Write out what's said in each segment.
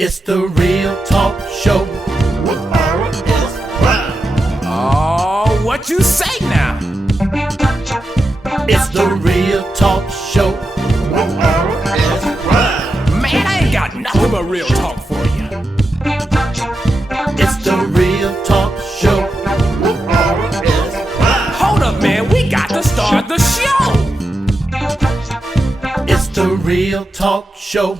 It's the Real Talk Show with R.S. Brown. Oh, what you say now? It's the Real Talk Show with R.S. Brown. Man, I ain't got nothing but real talk for you. It's the Real Talk Show with R.S. Brown. Hold up, man, we got to start the show. It's the Real Talk Show.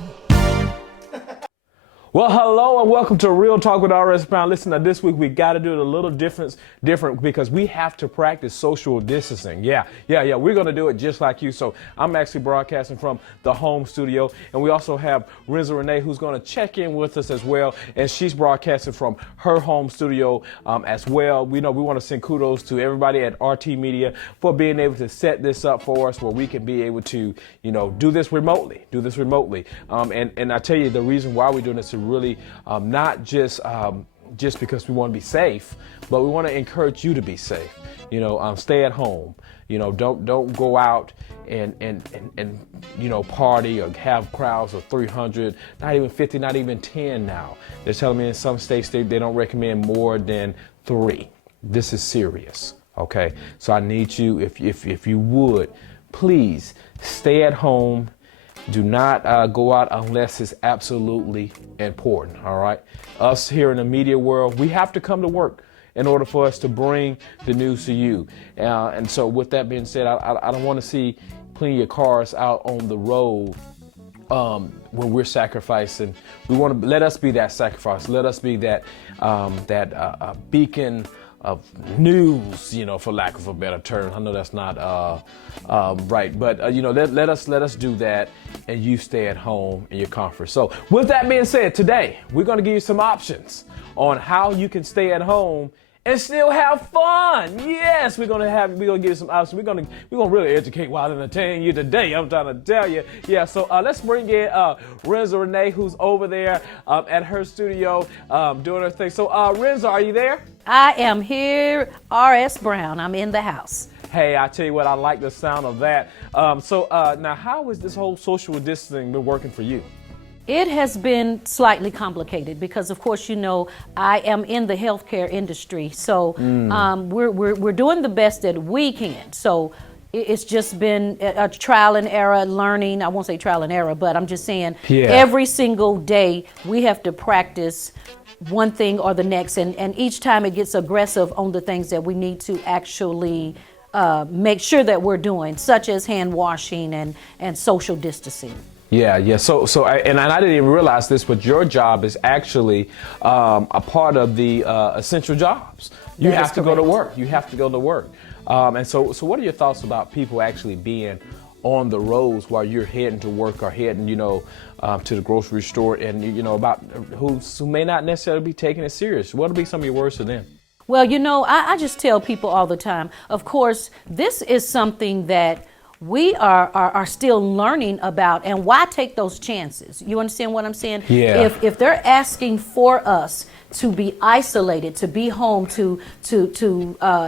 Well, hello and welcome to Real Talk with R.S. Brown. Listen, this week we got to do it a little different because we have to practice social distancing. Yeah. We're going to do it just like you. So I'm actually broadcasting from the home studio, and we also have Renza Renee, who's going to check in with us as well, and she's broadcasting from her home studio as well. We want to send kudos to everybody at RT Media for being able to set this up for us, where we can be able to, do this remotely. And I tell you, the reason why we're doing this is really not just because we want to be safe, but we want to encourage you to be safe. Stay at home. Don't go out and party or have crowds of 300, not even 50, not even 10 now. They're telling me in some states they don't recommend more than 3. This is serious. Okay, so I need you, if you would, please stay at home. Do not go out unless it's absolutely important, all right? Us here in the media world, we have to come to work in order for us to bring the news to you. And so with that being said, I don't want to see plenty of cars out on the road when we're sacrificing. We want to let us be that sacrifice. Let us be that beacon of news, for lack of a better term. I know that's not right, but let us do that, and you stay at home in your comfort. So with that being said, today we're going to give you some options on how you can stay at home and still have fun. Yes, we're gonna give you some options. We're gonna really educate while entertaining you today. I'm trying to tell you. Yeah. So let's bring in Renza Renee, who's over there at her studio doing her thing. So Renza, are you there? I am here, R.S. Brown. I'm in the house. Hey, I tell you what, I like the sound of that. So now, how has this whole social distancing been working for you? It has been slightly complicated because, of course, I am in the healthcare industry. So we're doing the best that we can. So it's just been a trial and error learning. I won't say trial and error, but I'm just saying every single day we have to practice one thing or the next. And each time it gets aggressive on the things that we need to actually make sure that we're doing, such as hand washing and social distancing. Yeah. So I didn't even realize this, but your job is actually a part of the essential jobs. You have to go to work. You have to go to work. And so what are your thoughts about people actually being on the roads while you're heading to work or heading, to the grocery store, and about who may not necessarily be taking it serious? What would be some of your words to them? Well, I just tell people all the time. Of course, this is something that we are still learning about, and why take those chances? You understand what I'm saying? Yeah. If they're asking for us to be isolated, to be home, to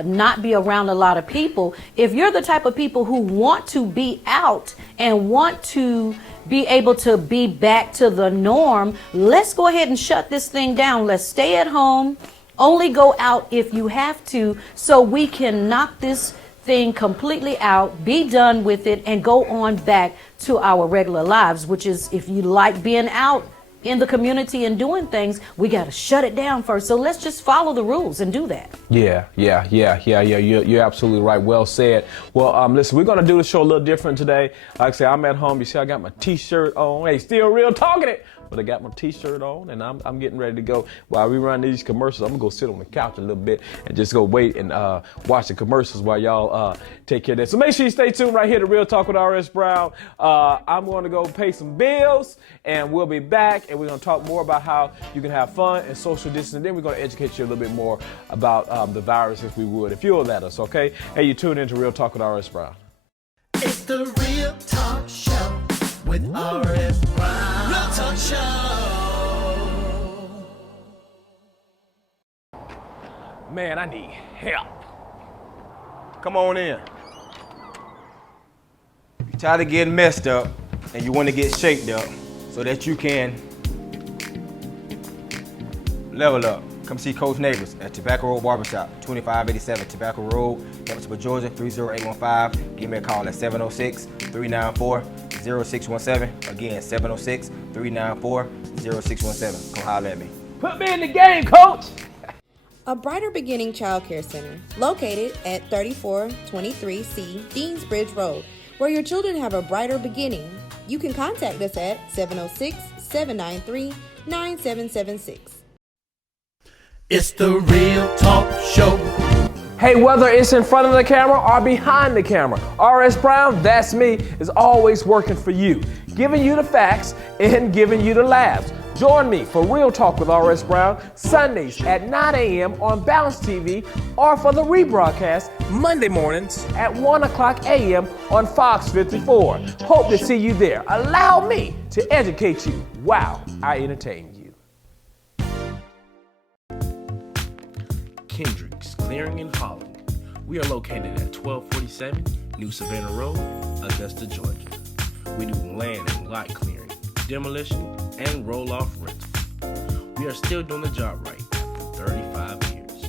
not be around a lot of people, if you're the type of people who want to be out and want to be able to be back to the norm, let's go ahead and shut this thing down. Let's stay at home. Only go out if you have to, so we can knock this thing completely out, be done with it, and go on back to our regular lives, which is, if you like being out in the community and doing things, we got to shut it down first. So let's just follow the rules and do that. Yeah. You're absolutely right. Well said. Well, listen, we're going to do the show a little different today. Like I say, I'm at home. You see, I got my T-shirt on. Hey, still real talking it. But I got my T-shirt on, and I'm getting ready to go. While we run these commercials, I'm gonna go sit on the couch a little bit and just go wait and watch the commercials while y'all take care of that. So make sure you stay tuned right here to Real Talk with R.S. Brown. I'm going to go pay some bills, and we'll be back, and we're gonna talk more about how you can have fun and social distancing. Then we're gonna educate you a little bit more about the virus, if we would, if you'll let us. Okay? Hey, you tune in to Real Talk with R.S. Brown. It's the Real Talk Show with R.S. Brown. Real Talk Show. Man, I need help. Come on in. You're tired of getting messed up and you want to get shaped up so that you can level up. Come see Coach Neighbors at Tobacco Road Barbershop, 2587 Tobacco Road, Evansville, Georgia, 30815. Give me a call at 706-394-0617. Again, 706-394-0617. Come holler at me. Put me in the game, coach. A Brighter Beginning Child Care Center, located at 3423C Deansbridge Road, where your children have a brighter beginning. You can contact us at 706-793-9776. It's the Real Talk Show. Hey, whether it's in front of the camera or behind the camera, R.S. Brown, that's me, is always working for you, giving you the facts and giving you the laughs. Join me for Real Talk with R.S. Brown, Sundays at 9 a.m. on Balance TV, or for the rebroadcast Monday mornings at 1 o'clock a.m. on Fox 54. Hope to see you there. Allow me to educate you while I entertain you. Kendrick's Clearing and Hauling. We are located at 1247 New Savannah Road, Augusta, Georgia. We do land and lot clearing, demolition, and roll-off rental. We are still doing the job right after 35 years.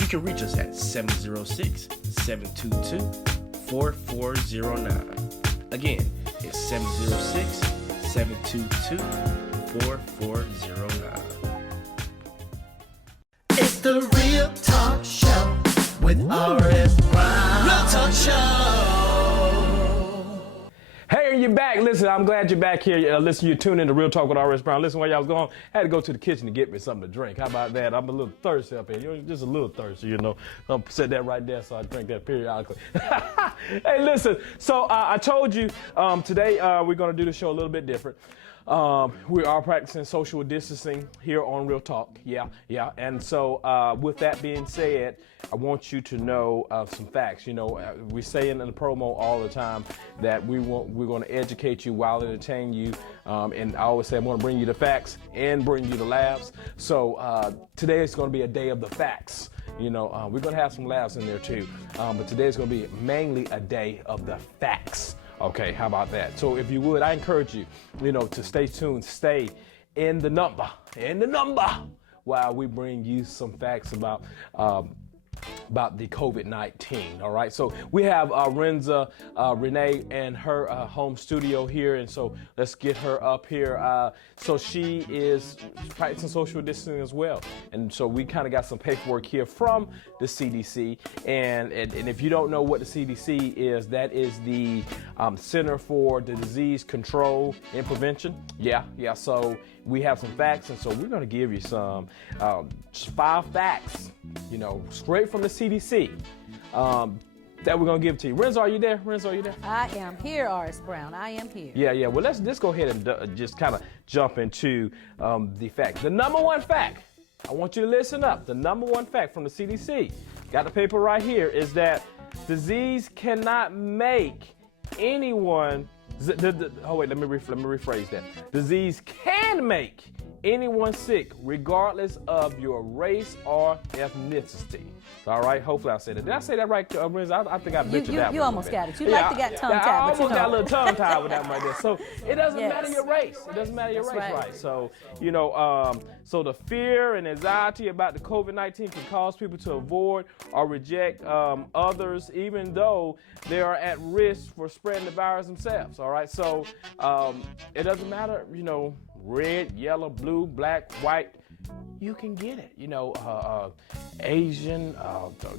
You can reach us at 706-722-4409. Again, it's 706-722-4409. It's the Real Talk Show with R.S. Brown. Real Talk Show. Hey, you're back. Listen, I'm glad you're back here. Listen, you're tuning in to Real Talk with R.S. Brown. Listen, while y'all was gone, I had to go to the kitchen to get me something to drink. How about that? I'm a little thirsty up here. Just a little thirsty, you know. I'll set that right there so I drink that periodically. Hey, listen, so I told you today we're going to do the show a little bit different. We are practicing social distancing here on Real Talk. Yeah. And so with that being said, I want you to know some facts. You know, we say in the promo all the time that we're going to educate you while entertain you. And I always say I'm going to bring you the facts and bring you the laughs. So today is going to be a day of the facts. You know, we're going to have some laughs in there too. But today is going to be mainly a day of the facts. Okay, how about that? So if you would, I encourage you, you know, to stay tuned, stay in the number, while we bring you some facts about the COVID-19, all right? So we have Renza Renee and her home studio here, and so let's get her up here. So she is practicing social distancing as well, and so we kind of got some paperwork here from the CDC, and if you don't know what the CDC is, that is the Center for the Disease Control and Prevention. Yeah, so we have some facts, and so we're going to give you some 5 facts, you know, straight from the CDC that we're going to give to you. Renzo, are you there? I am here, R.S. Brown. I am here. Yeah. Well, let's go ahead and just kind of jump into the facts. The number one fact, I want you to listen up. The number one fact from the CDC, got the paper right here, is that disease cannot make anyone. Let me rephrase that. Disease can make anyone sick regardless of your race or ethnicity. All right, hopefully I said it. Did I say that right, Renz? I think I butchered that one. You almost got it. You like to get tongue-tied, I but you almost got a little tongue-tied with that right there. So it doesn't Yes. matter your race. It doesn't matter your That's race, right. right? So, you know, so the fear and anxiety about the COVID-19 can cause people to avoid or reject others, even though they are at risk for spreading the virus themselves. All right, so it doesn't matter, you know, red, yellow, blue, black, white. You can get it, you know, Asian,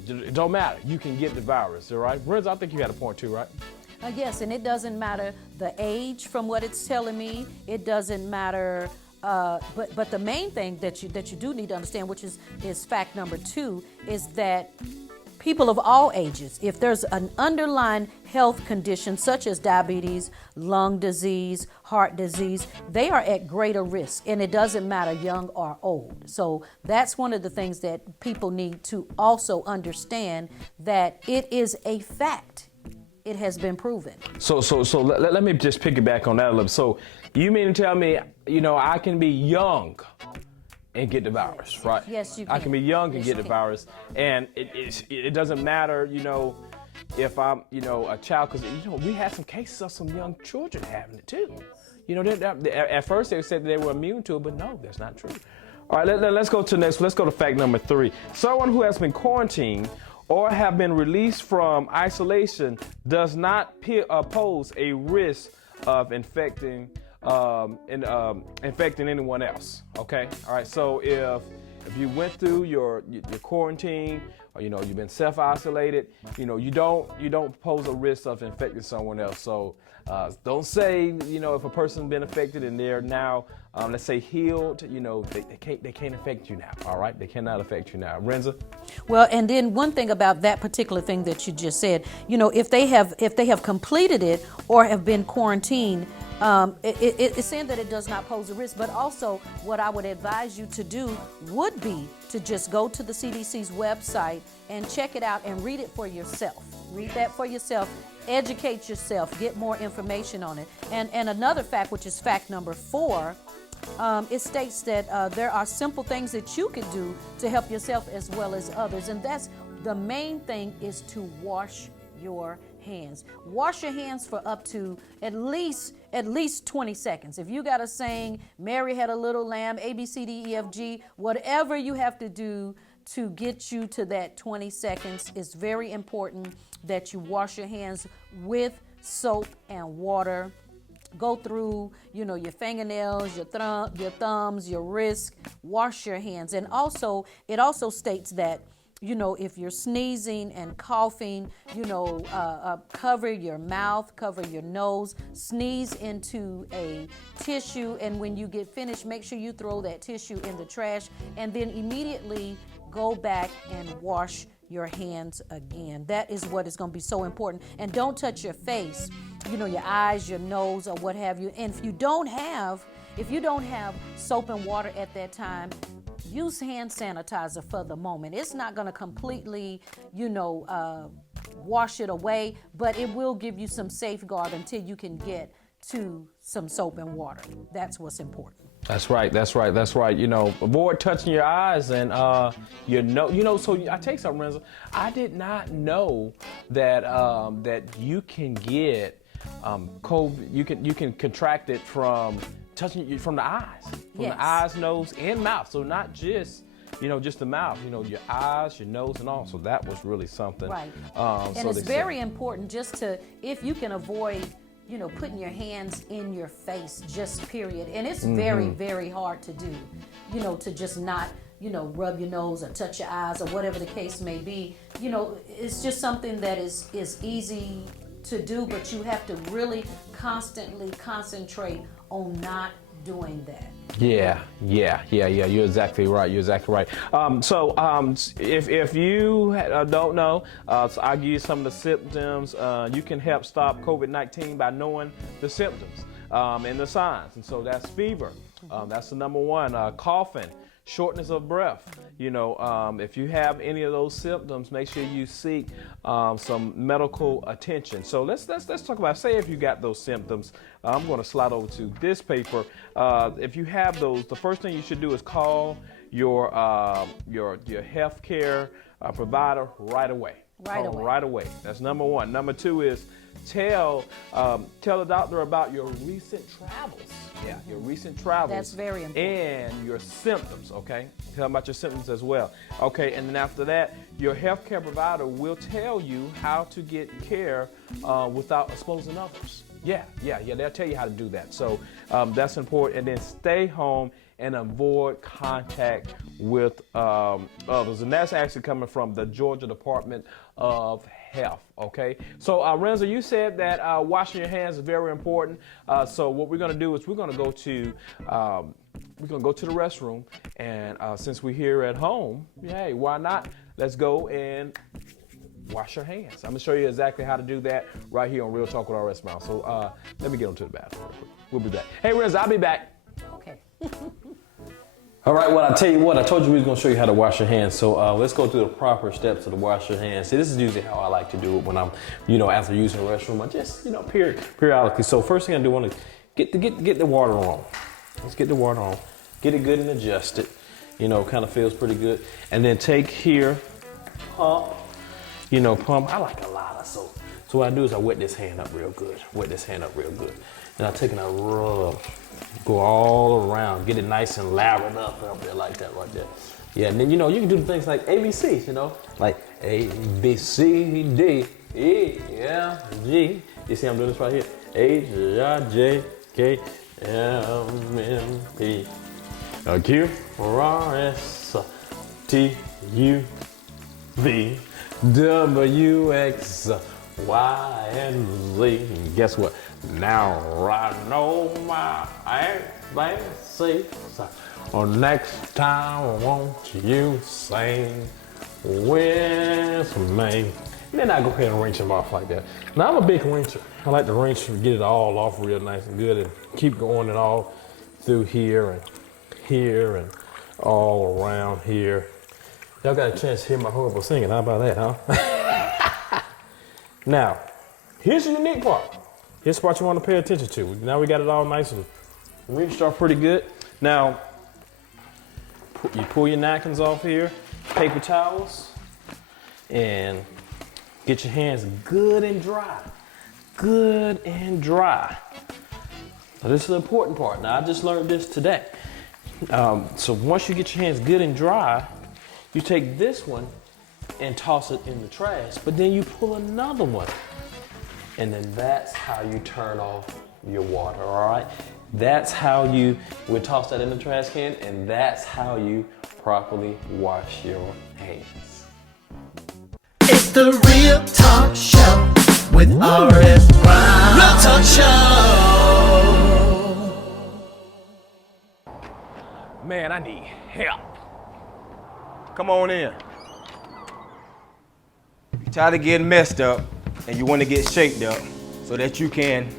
it don't matter. You can get the virus, all right? Renz, I think you had a point too, right? Yes, and it doesn't matter the age from what it's telling me. It doesn't matter, but the main thing that you do need to understand, which is fact number 2, is that people of all ages, if there's an underlying health condition such as diabetes, lung disease, heart disease, they are at greater risk, and it doesn't matter young or old. So that's one of the things that people need to also understand, that it is a fact. It has been proven. So let me just piggyback on that a little. So you mean to tell me, you know, I can be young and get the virus, right? Yes, you I can. can be young and Yes, get you the can. virus, and it doesn't matter, if I'm, a child, because we had some cases of some young children having it too. At first they said they were immune to it, but no, that's not true. All right, let's go to next. Let's go to fact number 3. Someone who has been quarantined or have been released from isolation does not pose a risk of infecting anyone else. Okay. All right. So if you went through your quarantine, or you've been self-isolated, you don't pose a risk of infecting someone else. So don't say if a person's been affected and they're now let's say healed, they can't affect you now. All right, they cannot affect you now. Renza? Well, and then one thing about that particular thing that you just said, if they have completed it or have been quarantined, it's saying that it does not pose a risk. But also, what I would advise you to do would be to just go to the CDC's website and check it out and read it for yourself. Read that for yourself. Educate yourself. Get more information on it. And another fact, which is fact number 4. It states that there are simple things that you can do to help yourself as well as others. And that's the main thing, is to wash your hands. Wash your hands for up to at least 20 seconds. If you got a saying, Mary had a little lamb, A, B, C, D, E, F, G, whatever you have to do to get you to that 20 seconds, it's very important that you wash your hands with soap and water. Go through, your fingernails, your thumbs, your wrists. Wash your hands. And also, it also states that, if you're sneezing and coughing, cover your mouth, cover your nose, sneeze into a tissue. And when you get finished, make sure you throw that tissue in the trash, and then immediately go back and wash your hands again. That is what is going to be so important. And don't touch your face, your eyes, your nose, or what have you. And if you don't have soap and water at that time, use hand sanitizer for the moment. It's not going to completely, wash it away, but it will give you some safeguard until you can get to some soap and water. That's what's important. That's right. Avoid touching your eyes and So I take something, Renza. I did not know that that you can get COVID. You can contract it from touching you from the eyes, Yes. the eyes, nose, and mouth. So not just just the mouth. Your eyes, your nose, and all. So that was really something. Right. So And it's they very said- important just to, if you can avoid, putting your hands in your face, just period. And it's very, very hard to do, to just not, rub your nose or touch your eyes or whatever the case may be. It's just something that is easy to do, but you have to really constantly concentrate on not doing that. Yeah. You're exactly right. If you don't know, so I'll give you some of the symptoms. You can help stop COVID-19 by knowing the symptoms and the signs. And so that's fever. That's the number 1. Coughing, shortness of breath. If you have any of those symptoms, make sure you seek some medical attention. So let's talk about, say if you got those symptoms. I'm going to slide over to this paper. If you have those, the first thing you should do is call your healthcare provider right away. Right away. That's number 1. Number 2 is tell the doctor about your recent travels. Yeah, your recent travels. That's very important. And your symptoms, okay? Tell them about your symptoms as well. Okay, and then after that, your healthcare provider will tell you how to get care without exposing others. Yeah, they'll tell you how to do that. So that's important. And then stay home and avoid contact with others. And that's actually coming from the Georgia Department of Health. Okay. So Renza, you said that washing your hands is very important. So what we're going to do is we're going to go to the restroom, and since we're here at home, hey, why not? Let's go and wash your hands. I'm going to show you exactly how to do that right here on Real Talk with RS Miles. So let me get on to the bathroom real quick. We'll be back. Hey, Renza, I'll be back. Okay. All right, well, I tell you what, I told you we was going to show you how to wash your hands. So let's go through the proper steps to wash your hands. See, this is usually how I like to do it when I'm, after using the restroom. I just, periodically. So first thing I do, want to get the water on. Let's get the water on. Get it good and adjusted. You know, kind of feels pretty good. And then take here, pump. You know, pump. I like a lot of soap. So what I do is I wet this hand up real good. And I take and I rub, go all around, get it nice and lathered up there like that right there. Yeah, and then, you know, you can do things like ABCs, you know, like A, B, C, D, E, F, G. You see I'm doing this right here? H, I, J, K, L, M, P, Q, R, S, T, U, V, W, X, Y, and Z. Guess what? Now I know my ABC. Next time won't you sing with me? And then I go ahead and rinse them off like that. Now I'm a big rinser. I like to rinse and get it all off real nice and good and keep going it all through here and all around here. Y'all got a chance to hear my horrible singing. How about that, huh? Now, here's the unique part. Here's what you want to pay attention to. Now we got it all nice and rinsed off pretty good. Now, you pull your napkins off here, paper towels, and get your hands good and dry. Good and dry. Now, this is the important part. Now, I just learned this today. So once you get your hands good and dry, you take this one and toss it in the trash, but then you pull another one. And then that's how you turn off your water, all right? That's how you would toss that in the trash can, and that's how you properly wash your hands. It's the Real Talk Show with R.S. Brown. Real Talk Show. Man, I need help. Come on in. You're tired of getting messed up and you want to get shaped up so that you can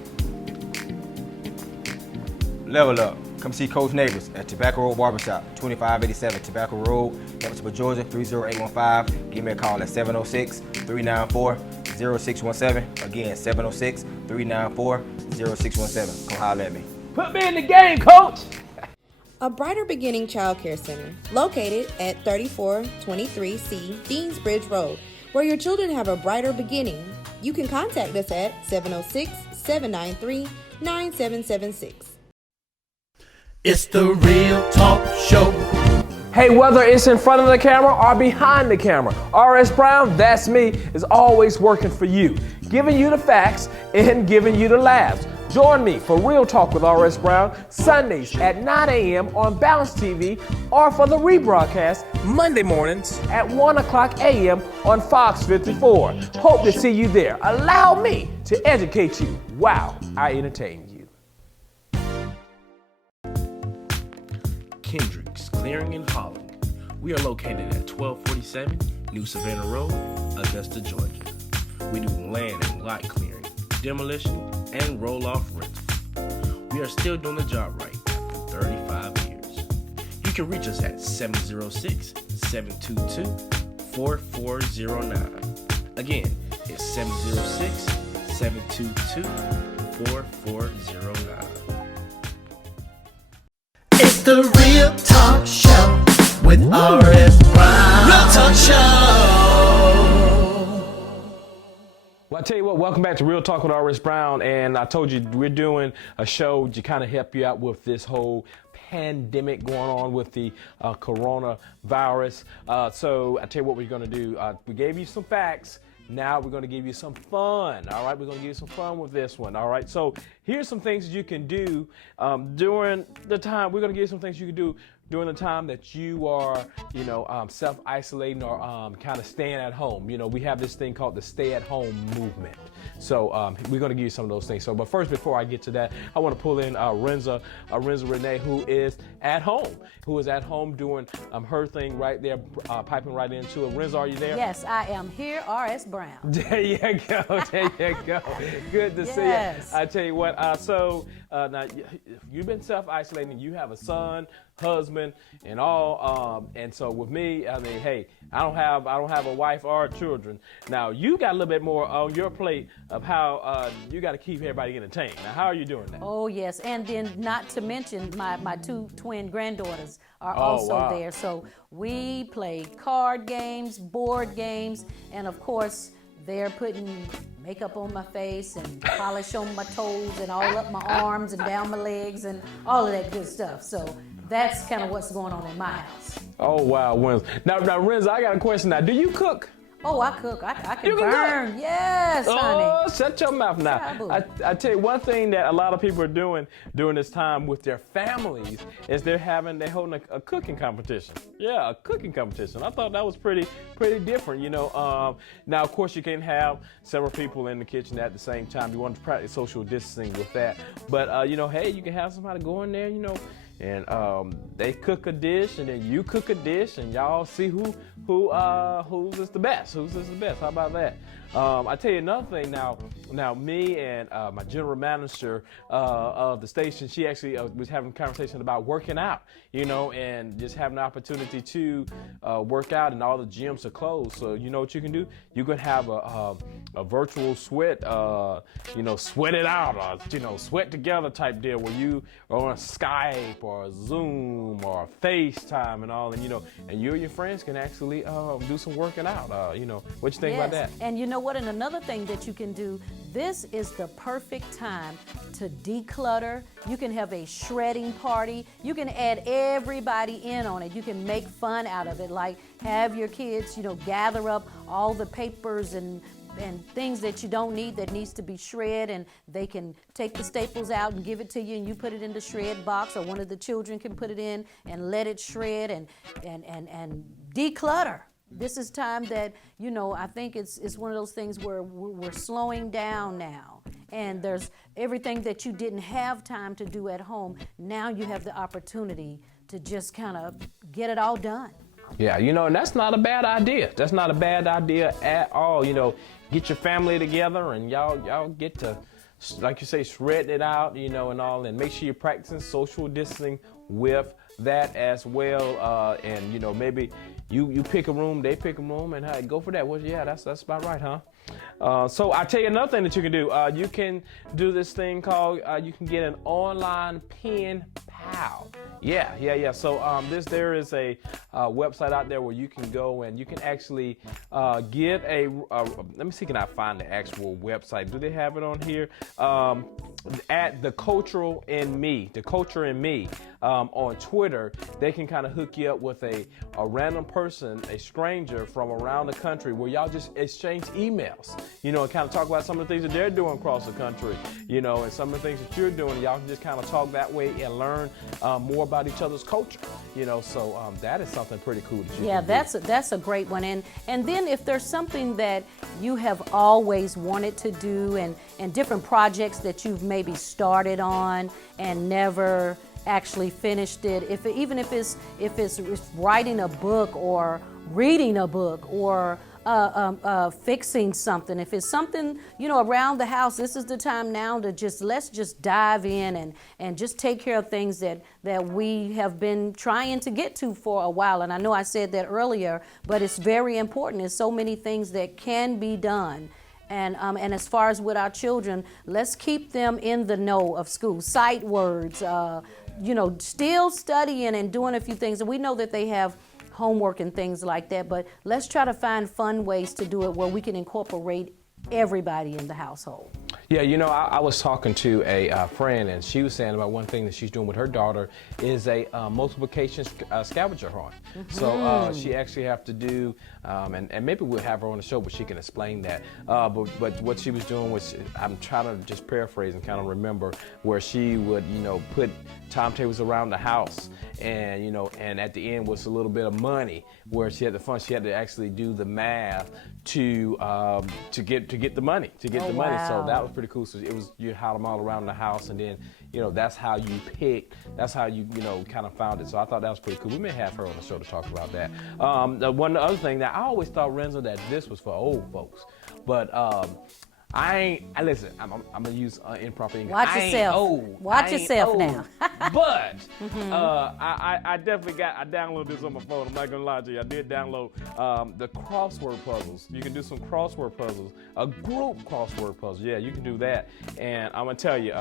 level up. Come see Coach Neighbors at Tobacco Road Barbershop, 2587 Tobacco Road, Evansville, Georgia, 30815. Give me a call at 706-394-0617. Again, 706-394-0617. Come holler at me. Put me in the game, coach. A Brighter Beginning Child Care Center, located at 3423C Deansbridge Road, where your children have a brighter beginning. You can contact us at 706-793-9776. It's the Real Talk Show. Hey, whether it's in front of the camera or behind the camera, R.S. Brown, that's me, is always working for you, giving you the facts and giving you the laughs. Join me for Real Talk with R.S. Brown, Sundays at 9 a.m. on Balance TV, or for the rebroadcast Monday mornings at 1 o'clock a.m. on Fox 54. Hope to see you there. Allow me to educate you while I entertain you. Kendrick's Clearing and Hauling. We are located at 1247 New Savannah Road, Augusta, Georgia. We do land and lot clearing, demolition, and roll-off rental. We are still doing the job right after 35 years. You can reach us at 706-722-4409. Again, it's 706-722-4409. It's the Real Talk Show with R.S. Brown. Real Talk Show. Well, I tell you what, welcome back to Real Talk with R.S. Brown, and I told you we're doing a show to kind of help you out with this whole pandemic going on with the coronavirus. So I tell you what we're going to do. We gave you some facts. Now we're going to give you some fun. All right, we're going to give you some fun with this one. All right, so here's some things that you can do during the time. We're going to give you some things you can do during the time that you are, self-isolating or kind of staying at home. You know, we have this thing called the stay-at-home movement. So we're going to give you some of those things. So, but first, before I get to that, I want to pull in Renza Renee, who is at home doing her thing right there, piping right into it. Renza, are you there? Yes, I am here, R.S. Brown. There you go. There you go. Good to see you. I tell you what. Now you've been self-isolating. You have a son. husband and all. And so with me, I mean, hey, I don't have a wife or children. Now you got a little bit more on your plate of how you got to keep everybody entertained. Now, how are you doing that? Oh yes, and then not to mention my two twin granddaughters are Oh, also wow. there. So we play card games, board games, and of course they're putting makeup on my face and polish on my toes and all up my arms and down my legs and all of that good stuff. So that's kind of what's going on in my house. Oh wow, Renz. Now Renz, I got a question. Now, do you cook? Oh, I cook. I can You can burn. Yes, honey. Oh, shut your mouth now. I tell you one thing that a lot of people are doing during this time with their families is they're holding a cooking competition. Yeah, a cooking competition. I thought that was pretty different, you know. Now, of course, you can have several people in the kitchen at the same time. You want to practice social distancing with that. But, you know, hey, you can have somebody go in there, you know, and they cook a dish, and then you cook a dish, and y'all see who's the best. Who's the best? How about that? I tell you another thing. Now me and my general manager of the station, she actually was having a conversation about working out, you know, and just having the opportunity to work out, and all the gyms are closed. So you know what you can do? You can have a virtual sweat, you know, sweat it out, or you know, sweat together type deal where you are on Skype or Zoom or FaceTime and all, and you know, and you and your friends can actually do some working out. You know, what you think about that? And you know what? And another thing that you can do, this is the perfect time to declutter. You can have a shredding party. You can add everybody in on it. You can make fun out of it. Like have your kids, you know, gather up all the papers and things that you don't need that needs to be shred, and they can take the staples out and give it to you, and you put it in the shred box, or one of the children can put it in and let it shred and declutter. This is time that, you know, I think it's one of those things where we're slowing down now, and there's everything that you didn't have time to do at home. Now you have the opportunity to just kind of get it all done. Yeah, you know, and that's not a bad idea. That's not a bad idea at all. You know, get your family together and y'all get to, like you say, shred it out, you know, and all, and make sure you're practicing social distancing with that as well. And you know, maybe you pick a room, they pick a room, and hey, go for that. Well, yeah, that's about right, huh? So I tell you another thing that you can do. You can do this thing called you can get an online pen pal. Yeah. So there is a website out there where you can go and you can actually get a. Let me see, can I find the actual website? Do they have it on here? At the Culture in Me on Twitter, they can kind of hook you up with a random person, a stranger from around the country, where y'all just exchange emails, you know, and kind of talk about some of the things that they're doing across the country, you know, and some of the things that you're doing. Y'all can just kind of talk that way and learn more about each other's culture, you know. So that is something pretty cool that you can do. That's a great one. And then if there's something that you have always wanted to do, and different projects that you've maybe started on and never actually finished it, even if it's writing a book or reading a book or fixing something. If it's something, you know, around the house, this is the time now to let's just dive in and just take care of things that we have been trying to get to for a while. And I know I said that earlier, but it's very important. There's so many things that can be done. And as far as with our children, let's keep them in the know of school. Sight words, you know, still studying and doing a few things. And we know that they have homework and things like that, but let's try to find fun ways to do it where we can incorporate everybody in the household. Yeah, you know, I was talking to a friend, and she was saying about one thing that she's doing with her daughter is a multiplication scavenger hunt. Mm-hmm. So she actually have to do, and maybe we'll have her on the show, but she can explain that. But what she was doing was, I'm trying to just paraphrase and kind of remember, where she would, you know, put timetables around the house, and you know, and at the end was a little bit of money, where she had the fun. She had to actually do the math to get the money, Wow. So that was pretty cool. So it was, you had them all around the house, and then, you know, that's how you picked, that's how you know, kind of found it. So I thought that was pretty cool. We may have her on the show to talk about that. The other thing that I always thought, Renzo, that this was for old folks, but Listen, I'm gonna use improper English. Watch I ain't yourself. old. Watch I ain't yourself old. now. But I definitely I downloaded this on my phone. I'm not gonna lie to you. I did download the crossword puzzles. You can do some crossword puzzles, a group crossword puzzle. Yeah, you can do that. And I'm gonna tell you,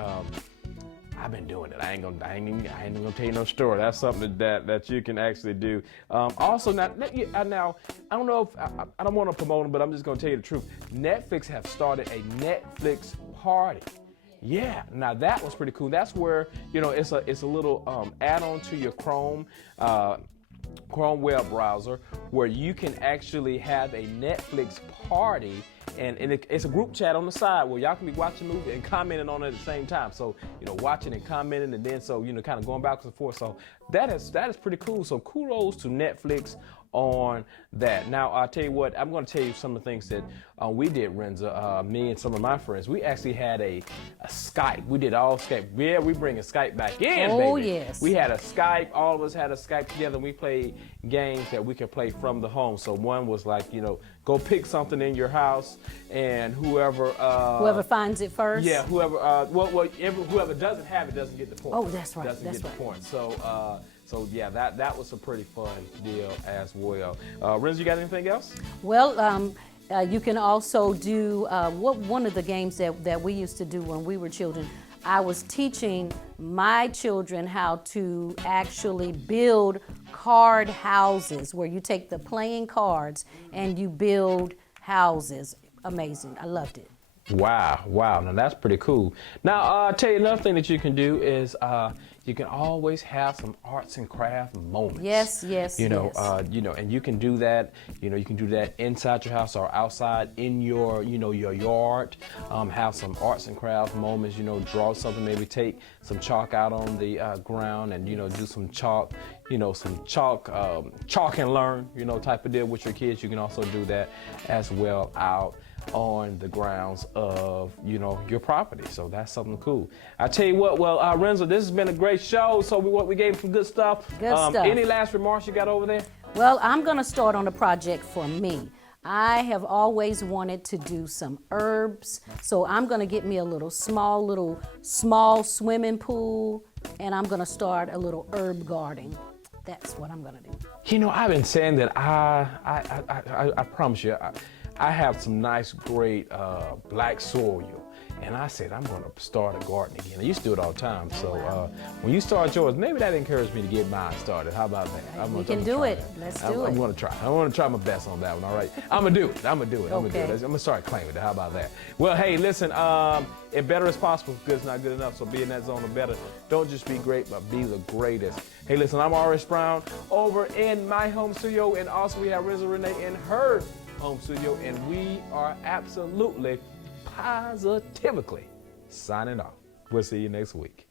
I've been doing it. I ain't gonna tell you no story. That's something that you can actually do. Also, now I don't know if I don't want to promote them, but I'm just gonna tell you the truth. Netflix have started a Netflix party. Yeah, now that was pretty cool. That's where it's a little add-on to your Chrome web browser where you can actually have a Netflix party, and it's a group chat on the side where y'all can be watching a movie and commenting on it at the same time. So watching and commenting, and then kind of going backwards and forth. So that is pretty cool. So kudos to Netflix on that. Now I'll tell you what, I'm going to tell you some of the things that we did, Renza, me and some of my friends. We actually had a Skype. We did all Skype. Yeah, we bringing Skype back in, Oh, baby. yes. We had a Skype. All of us had a Skype together. And we played games that we could play from the home. So one was like, go pick something in your house, and whoever finds it first. yeah, whoever doesn't have it doesn't get the point. Oh, that's right. Doesn't That's get right. the point. So yeah, that was a pretty fun deal as well. Renz, you got anything else? Well, you can also do one of the games that we used to do when we were children. I was teaching my children how to actually build card houses, where you take the playing cards and you build houses. Amazing. I loved it. Wow. Now that's pretty cool. Now, I'll tell you another thing that you can do is you can always have some arts and craft moments. Yes. And you can do that. You can do that inside your house or outside in your yard. Have some arts and craft moments. Draw something. Maybe take some chalk out on the ground and do some chalk. Some chalk and learn. Type of deal with your kids. You can also do that as well out on the grounds of your property. So that's something cool. I tell you what, well, Renzo, this has been a great show. So we gave some good stuff. Good stuff. Any last remarks you got over there? Well, I'm going to start on a project for me. I have always wanted to do some herbs, so I'm going to get me a small swimming pool, and I'm going to start a little herb garden. That's what I'm going to do. I've been saying that I promise you, I have some nice, great black soil. And I said, I'm going to start a garden again. I used to do it all the time. So when you start yours, maybe that encouraged me to get mine started. How about that? We can do it. Let's do it. I'm going to try. I want to try my best on that one, all right? I'm going to do it. I'm going to do it. Okay. I'm going to start claiming it. How about that? Well, hey, listen, if better is possible, good is not good enough. So be in that zone of better. Don't just be great, but be the greatest. Hey, listen, I'm R.S. Brown over in my home studio. And also we have Rizzo Renee in her home studio. And we are absolutely positively signing off. We'll see you next week.